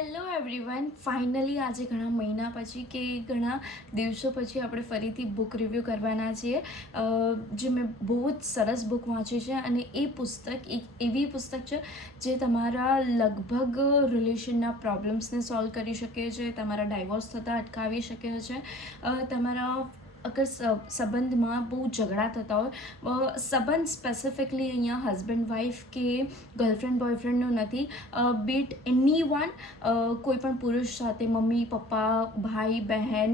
Hello everyone, finally આજે ઘણા મહિના પછી કે ઘણા દિવસો પછી આપણે ફરીથી બુક રિવ્યૂ કરવાના છીએ, જે મેં બહુ જ સરસ બુક વાંચી છે. અને એ પુસ્તક એક એવી પુસ્તક છે જે તમારા લગભગ રિલેશનના પ્રોબ્લેમ્સને સોલ્વ કરી શકે છે, તમારા ડાયવોર્સ થતાં અટકાવી શકે છે, તમારા અગર સંબંધમાં બહુ ઝઘડા થતા હોય, સંબંધ સ્પેસિફિકલી અહીંયા હસબન્ડ વાઈફ કે ગર્લફ્રેન્ડ બોયફ્રેન્ડનો નથી, બીટ એની વન, કોઈ પણ પુરુષ સાથે, મમ્મી પપ્પા, ભાઈ બહેન,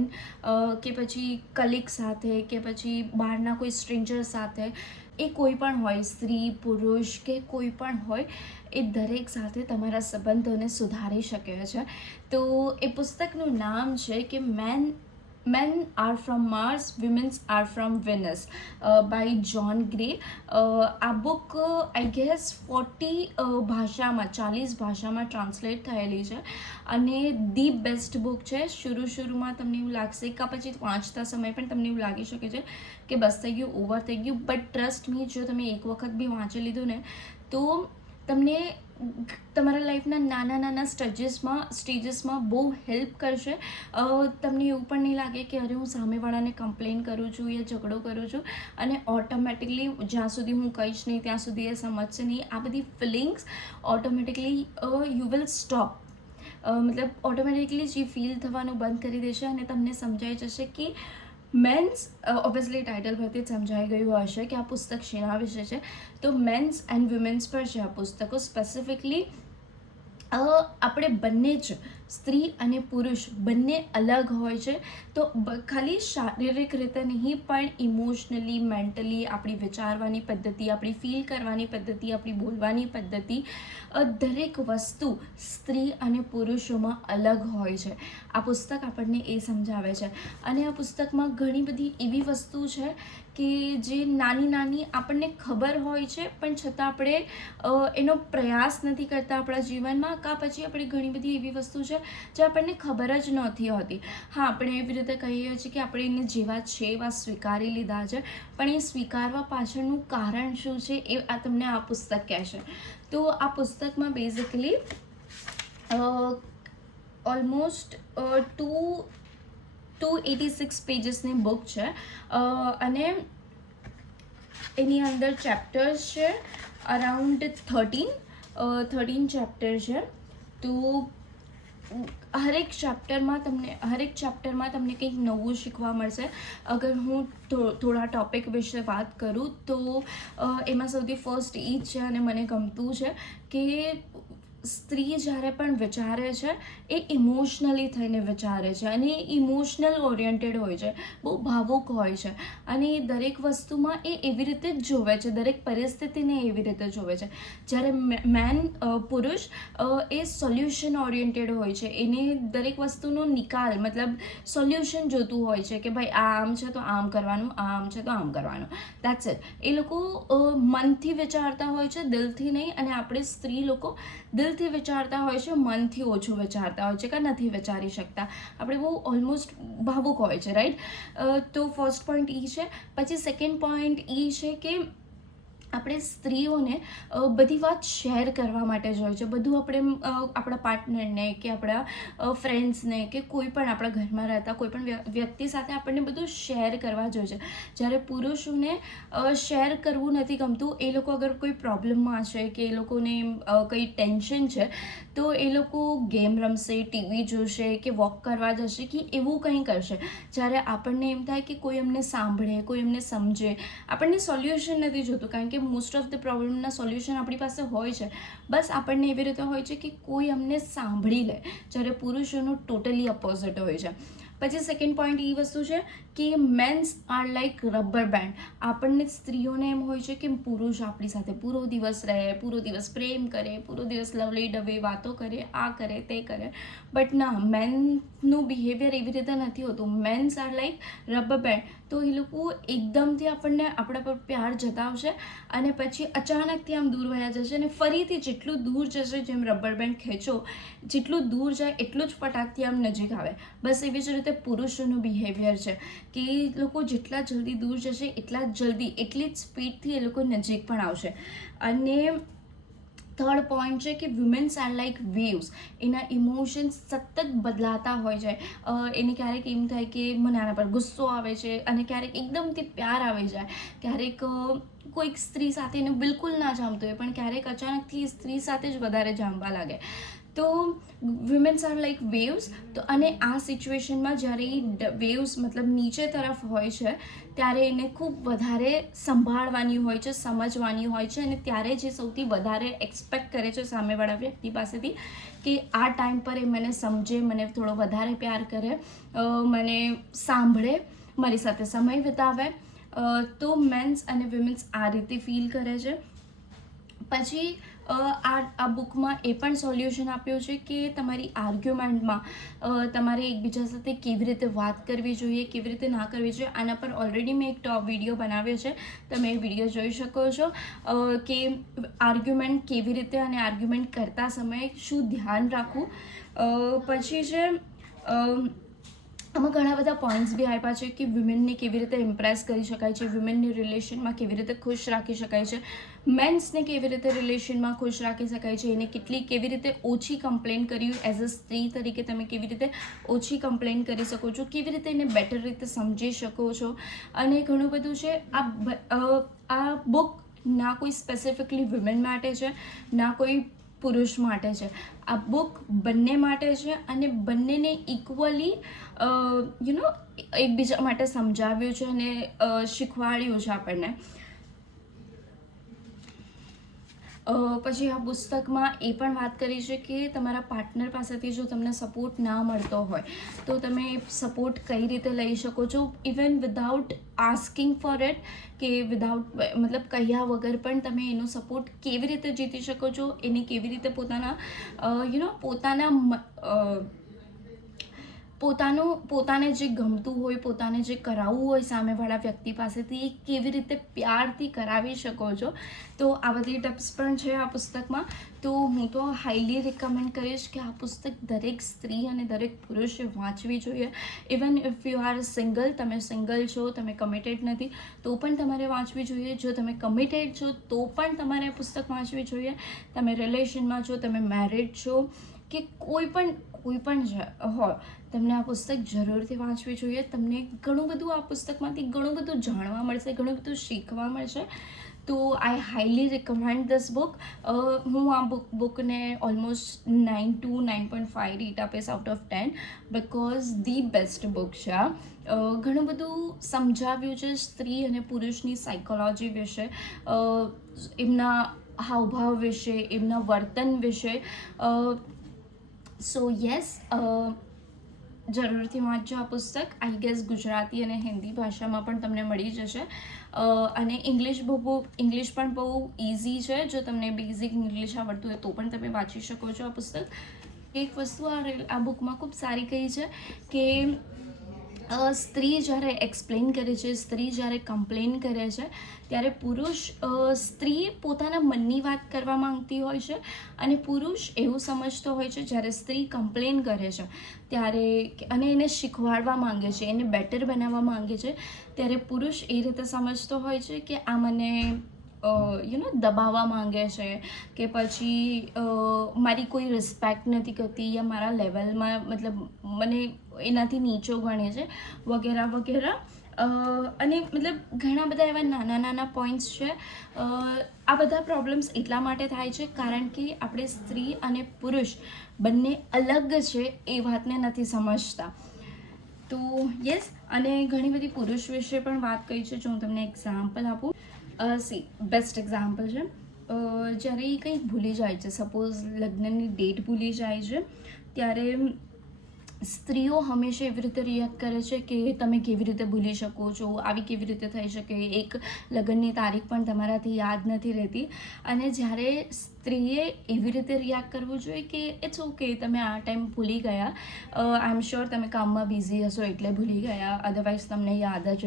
કે પછી કલીગ સાથે, કે પછી બહારના કોઈ સ્ટ્રેન્જર સાથે, એ કોઈ પણ હોય, સ્ત્રી પુરુષ કે કોઈ પણ હોય, એ દરેક સાથે તમારા સંબંધોને સુધારી શકે છે. તો એ પુસ્તકનું નામ છે કે Men are from Mars, Women are from Venus, by John Gray. આ બુક આઈ ગેસ 40 ભાષામાં, 40 ભાષામાં ટ્રાન્સલેટ થયેલી છે અને ધી બેસ્ટ બુક છે. શરૂમાં તમને એવું લાગશે કે પછી વાંચતા સમય પણ તમને એવું લાગી શકે છે કે બસ થઈ ગયું, ઓવર થઈ ગયું, બટ ટ્રસ્ટ મી, જો તમે એક વખત બી વાંચી લીધું ને તો તમને તમારા લાઈફના નાના સ્ટેજીસમાં બહુ હેલ્પ કરશે. તમને એવું પણ નહીં લાગે કે અરે હું સામેવાળાને કમ્પ્લેન કરું છું યા ઝઘડો કરું છું અને ઓટોમેટિકલી જ્યાં સુધી હું કહીશ નહીં ત્યાં સુધી એ સમજશે નહીં. આ બધી feelings automatically you will stop, મતલબ ઓટોમેટિકલી જ ફીલ થવાનું બંધ કરી દેશે અને તમને સમજાઈ જશે કે મેન્સ, ઓબ્વિયસલી ટાઇટલ પરથી જ સમજાઈ ગયું હશે કે આ પુસ્તક શેના વિશે છે. તો મેન્સ એન્ડ વુમેન્સ પર છે આ પુસ્તકો. સ્પેસિફિકલી આપણે બંને જ, સ્ત્રી અને પુરુષ બંને અલગ હોય છે. તો ખાલી શારીરિક રીતે નહીં પણ ઇમોશનલી, મેન્ટલી, આપણી વિચારવાની પદ્ધતિ, આપણી ફીલ કરવાની પદ્ધતિ, આપણી બોલવાની પદ્ધતિ, દરેક વસ્તુ સ્ત્રી અને પુરુષોમાં અલગ હોય છે. આ પુસ્તક આપણને એ સમજાવે છે. અને આ પુસ્તકમાં ઘણી બધી એવી વસ્તુ છે કે જે નાની આપણને ખબર હોય છે પણ છતાં આપણે એનો પ્રયાસ નથી કરતા આપણા જીવનમાં, કાં પછી આપણે ઘણી બધી એવી વસ્તુ છે જે આપણને ખબર જ નથી હોતી. હા, આપણે એવી રીતે કહીએ છીએ કે આપણે એને જેવા છે એવા સ્વીકારી લીધા છે, પણ એ સ્વીકારવા પાછળનું કારણ શું છે એ આ તમને આ પુસ્તક કહેશે. તો આ પુસ્તકમાં બેઝિકલી ઓલમોસ્ટ 286 પેજીસની બુક છે અને એની અંદર ચેપ્ટર્સ છે અરાઉન્ડ 13 ચેપ્ટર છે. તો હરેક ચેપ્ટરમાં તમને કંઈક નવું શીખવા મળશે. અગર હું થોડા ટોપિક વિશે વાત કરું તો એમાં સૌથી ફર્સ્ટ એ જ છે અને મને ગમતું છે કે સ્ત્રી જ્યારે પણ વિચારે છે એ ઇમોશનલી થઈને વિચારે છે અને એ ઇમોશનલ ઓરિએન્ટેડ હોય છે, બહુ ભાવુક હોય છે અને એ દરેક વસ્તુમાં એ એવી રીતે જ જોવે છે, દરેક પરિસ્થિતિને એવી રીતે જોવે છે. જ્યારે પુરુષ એ સોલ્યુશન ઓરિએન્ટેડ હોય છે, એને દરેક વસ્તુનો નિકાલ, મતલબ સોલ્યુશન જોતું હોય છે કે ભાઈ આ આમ છે તો આમ કરવાનું, આ આમ છે તો આમ કરવાનું, દેટ્સ ઇટ. એ લોકો મનથી વિચારતા હોય છે, દિલથી નહીં. અને આપણે સ્ત્રી લોકો દિલથી વિચારતા હોય છે, મનથી ઓછું વિચારતા હોય છે કે નથી વિચારી શકતા. આપણે બહુ ઓલમોસ્ટ ભાવુક હોય છે, રાઈટ. તો ફર્સ્ટ પોઈન્ટ એ છે. પછી સેકન્ડ પોઈન્ટ એ છે કે આપણે સ્ત્રીઓને બધી વાત શેર કરવા માટે જ હોય છે. બધું આપણે આપણા પાર્ટનરને કે આપણા ફ્રેન્ડ્સને કે કોઈ પણ આપણા ઘરમાં રહેતા કોઈ પણ વ્યક્તિ સાથે આપણને બધું શેર કરવા જોઈએ છે. જ્યારે પુરુષોને શેર કરવું નથી ગમતું. એ લોકો અગર કોઈ પ્રોબ્લેમમાં છે કે એ લોકોને કંઈ ટેન્શન છે તો એ લોકો ગેમ રમશે, ટીવી જોશે કે વોક કરવા જશે કે એવું કંઈ કરશે. જ્યારે આપણને એમ થાય કે કોઈ એમને સાંભળે, કોઈ એમને સમજે. આપણને સોલ્યુશન નથી જોતું, કારણ કે મોસ્ટ ઓફ ધ પ્રોબ્લેમના સોલ્યુશન આપણી પાસે હોય છે. બસ આપણને એવી રીતે હોય છે કે કોઈ અમને સાંભળી લે, જ્યારે પુરુષોનું ટોટલી અપોઝિટ હોય છે. પછી સેકન્ડ પોઈન્ટ એ વસ્તુ છે કે men's are like rubber band. આપણને સ્ત્રીઓને એમ હોય છે કે પુરુષ આપણી સાથે પૂરો દિવસ રહે, પૂરો દિવસ પ્રેમ કરે, પૂરો દિવસ લવલી ડવે વાતો કરે, આ કરે તે કરે. બટ ના, મેનનું બિહેવિયર એવી રીતે નથી હોતું. Men's are like rubber band. તો એ લોકો એકદમથી આપણને આપણા પર પ્યાર જતાવશે અને પછી અચાનકથી આમ દૂર વયા જશે અને ફરીથી જેટલું દૂર જશે, જેમ રબર બેન્ડ ખેંચો જેટલું દૂર જાય એટલું જ ફટાકથી આમ નજીક આવે. બસ એવી જ રીતે પુરુષોનું બિહેવિયર છે કે એ લોકો જેટલા જલ્દી દૂર જશે એટલા જ જલ્દી, એટલી જ સ્પીડથી એ લોકો નજીક પણ આવશે. અને થર્ડ પોઈન્ટ છે કે વિમેન્સ આર લાઈક વેવ્સ. એના ઇમોશન્સ સતત બદલાતા હોય છે. એને ક્યારેક એમ થાય કે મને આના પર ગુસ્સો આવે છે, અને ક્યારેક એકદમથી પ્યાર આવી જાય, ક્યારેક કોઈક સ્ત્રી સાથે એને બિલકુલ ના જામતું હોય, પણ ક્યારેક અચાનકથી સ્ત્રી સાથે જ વધારે જામવા લાગે. તો વિમેન્સ આર લાઈક વેવ્સ. તો અને આ સિચ્યુએશનમાં જ્યારે એ વેવ્સ મતલબ નીચે તરફ હોય છે, ત્યારે એને ખૂબ વધારે સંભાળવાની હોય છે, સમજવાની હોય છે, અને ત્યારે જે સૌથી વધારે એક્સપેક્ટ કરે છે સામેવાળા વ્યક્તિ પાસેથી કે આ ટાઈમ પર એ મને સમજે, મને થોડો વધારે પ્યાર કરે, મને સાંભળે, મારી સાથે સમય વિતાવે. તો મેન્સ અને વિમેન્સ આ રીતે ફીલ કરે છે. પછી આ બુકમાં એ પણ સોલ્યુશન આપ્યું છે કે તમારી આર્ગ્યુમેન્ટમાં તમારે એકબીજા સાથે કેવી રીતે વાત કરવી જોઈએ, કેવી રીતે ના કરવી જોઈએ. આના પર ઓલરેડી મેં એક ટોપ વિડીયો બનાવ્યો છે, તમે એ વિડીયો જોઈ શકો છો કે આર્ગ્યુમેન્ટ કેવી રીતે અને આર્ગ્યુમેન્ટ કરતા સમયે શું ધ્યાન રાખવું. પછી છે આમાં ઘણા બધા પોઈન્ટ્સ બી આપ્યા છે કે વિમેનને કેવી રીતે ઇમ્પ્રેસ કરી શકાય છે, વિમેનની રિલેશનમાં કેવી રીતે ખુશ રાખી શકાય છે, મેન્સને કેવી રીતે રિલેશનમાં ખુશ રાખી શકાય છે, એને કેવી રીતે ઓછી કમ્પ્લેન કરવી, એઝ અ સ્ત્રી તરીકે તમે કેવી રીતે ઓછી કમ્પ્લેન કરી શકો છો, કેવી રીતે એને બેટર રીતે સમજી શકો છો, અને ઘણું બધું છે. આ બુક ના કોઈ સ્પેસિફિકલી વિમેન માટે છે, ના કોઈ પુરુષ માટે છે. આ બુક બંને માટે છે, અને બંનેને ઇક્વલી એકબીજા માટે સમજાવ્યું છે અને શીખવાડ્યું છે આપણને. પછી આ પુસ્તકમાં એ પણ વાત કરી છે કે તમારા પાર્ટનર પાસેથી જો તમને સપોર્ટ ના મળતો હોય તો તમે સપોર્ટ કઈ રીતે લઈ શકો છો, even without asking for it, કે વિધાઉટ મતલબ કહ્યા વગર પણ તમે એનો સપોર્ટ કેવી રીતે જીતી શકો છો, એને કેવી રીતે પોતાને જે ગમતું હોય, પોતાને જે કરાવવું હોય સામેવાળા વ્યક્તિ પાસેથી, એ કેવી રીતે પ્યારથી કરાવી શકો છો. તો આ બધી ટિપ્સ પણ છે આ પુસ્તકમાં. તો હું તો હાઈલી રિકમેન્ડ કરીશ કે આ પુસ્તક દરેક સ્ત્રી અને દરેક પુરુષે વાંચવી જોઈએ. Even if you are single, તમે સિંગલ છો, તમે કમિટેડ નથી, તો પણ તમારે વાંચવી જોઈએ. જો તમે કમિટેડ છો તો પણ તમારે પુસ્તક વાંચવી જોઈએ. તમે રિલેશનમાં છો, તમે મેરિડ છો, કે કોઈ પણ હોય, તમને આ પુસ્તક જરૂરથી વાંચવી જોઈએ. તમને ઘણું બધું આ પુસ્તકમાંથી ઘણું બધું જાણવા મળશે, ઘણું બધું શીખવા મળશે. તો આઈ હાઈલી રિકમેન્ડ ધીસ બુક. હું આ બુકને ઓલમોસ્ટ 9 to 9.5 રેટ આપીશ out of 10, because the best book છે. ઘણું બધું સમજાવ્યું છે સ્ત્રી અને પુરુષની સાયકોલોજી વિશે, એમના હાવભાવ વિશે, એમના વર્તન વિશે. સો યસ, જરૂરથી વાંચજો આ પુસ્તક. આઈ ગેસ ગુજરાતી અને હિન્દી ભાષામાં પણ તમને મળી જશે, અને ઇંગ્લિશ પણ બહુ ઇઝી છે. જો તમને બેઝિક ઇંગ્લિશ આવડતું હોય તો પણ તમે વાંચી શકો છો આ પુસ્તક. એક વસ્તુ આ બુકમાં ખૂબ સારી કહી છે કે સ્ત્રી જ્યારે એક્સપ્લેન કરે છે, સ્ત્રી જ્યારે કમ્પ્લેન કરે છે, ત્યારે સ્ત્રી પોતાના મનની વાત કરવા માંગતી હોય છે, અને પુરુષ એવું સમજતો હોય છે જ્યારે સ્ત્રી કમ્પ્લેન કરે છે ત્યારે, અને એને શીખવાડવા માંગે છે, એને બેટર બનાવવા માંગે છે, ત્યારે પુરુષ એ રીતે સમજતો હોય છે કે આ મને દબાવવા માંગે છે, કે પછી મારી કોઈ રિસ્પેક્ટ નથી કરતી, યા મારા લેવલમાં મતલબ મને એનાથી નીચો ગણે છે, વગેરે વગેરે. અને મતલબ ઘણા બધા એવા નાના પોઈન્ટ્સ છે. આ બધા પ્રોબ્લેમ્સ એટલા માટે થાય છે કારણ કે આપણે સ્ત્રી અને પુરુષ બંને અલગ છે એ વાતને નથી સમજતા. તો યસ, અને ઘણી બધી પુરુષ વિશે પણ વાત કરી છે. જો હું તમને એક્ઝામ્પલ આપું, બેસ્ટ એક્ઝામ્પલ છે, જ્યારે એ કંઈક ભૂલી જાય છે, સપોઝ લગ્નની ડેટ ભૂલી જાય છે, ત્યારે સ્ત્રીઓ હંમેશા એવી રીતે રિએક્ટ કરે છે કે તમે કેવી રીતે ભૂલી શકો છો, આવી કેવી રીતે થઈ શકે, એક લગ્નની તારીખ પણ તમારાથી યાદ નથી રહેતી. અને જ્યારે સ્ત્રીએ એવી રીતે રિએક્ટ કરવું જોઈએ કે ઇટ્સ ઓકે, તમે આ ટાઈમ ભૂલી ગયા, આઈ એમ શ્યોર તમે કામમાં બિઝી હશો એટલે ભૂલી ગયા, અધરવાઇઝ તમને યાદ જ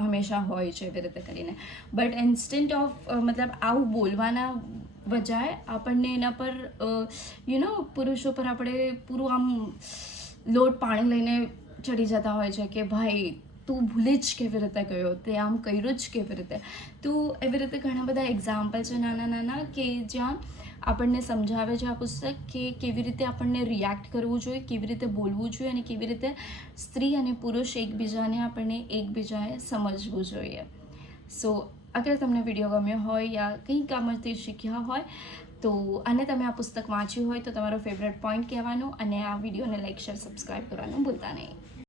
હંમેશા હોય છે, એવી રીતે કરીને. બટ ઇન્સ્ટન્ટ ઓફ મતલબ આવું બોલવાના બજાય આપણને એના પર પુરુષો પર આપણે પૂરું આમ લોટ પાણી લઈને ચડી જતા હોય છે કે ભાઈ તું ભૂલી જ કેવી રીતે ગયો, તે આમ કર્યું જ કેવી રીતે. તો એવી રીતે ઘણા બધા એક્ઝામ્પલ છે નાના કે જ્યાં આપણને સમજાવે છે આ પુસ્તક કે કેવી રીતે આપણને રિએક્ટ કરવું જોઈએ, કેવી રીતે બોલવું જોઈએ અને કેવી રીતે સ્ત્રી અને પુરુષ એકબીજાને સમજવું જોઈએ. સો અગર તમને વિડીયો ગમ્યો હોય યા કંઈક આમાંથી શીખ્યા હોય તો અને તમે આ પુસ્તક વાંચ્યું હોય તો તમારો ફેવરેટ પોઈન્ટ કહેવાનું અને આ વિડીયોને લાઈક શેર સબસ્ક્રાઈબ કરવાનું ભૂલતા નહીં.